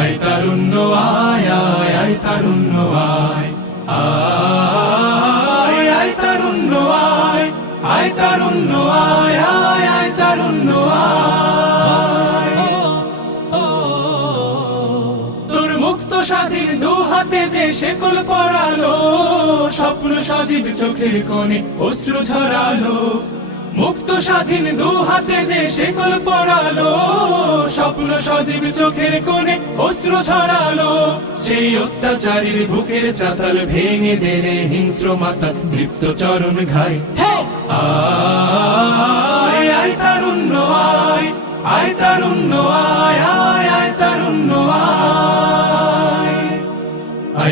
আয় তারুণ্য আয় আয় তারুণ্য আয়। আয় তারুণ্য আয় আয় তারুণ্য আয় আয় তারুণ্য তোর মুক্ত স্বাধীন দু হাতে যে শেকল পড়ালো স্বপ্ন সজীব চোখের কোণে অশ্রু ঝরালো। মুক্ত স্বাধীন দু হাতে যে শেকল পড়ালো স্বপ্ন সজীব চোখের কোণে অস্ত্র ছড়ালো। সেই অত্যাচারীর বুকের চাতাল ভেঙে দেনে হিংস্র মাতা তৃপ্ত চরণ ঘাই। আয় আয় তারুণ্য আয় আয় তারুণ্য আয় আয় আয় তারুণ্য আয়।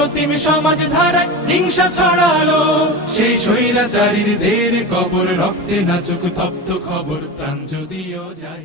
ভ্রাতৃ প্রতিম সমাজ ধারায় হিংসা ছড়ালো। সেই স্বৈরাচারীদের কবর রক্তে নাচুক, তপ্ত খবর প্রাণ যদিও যায়।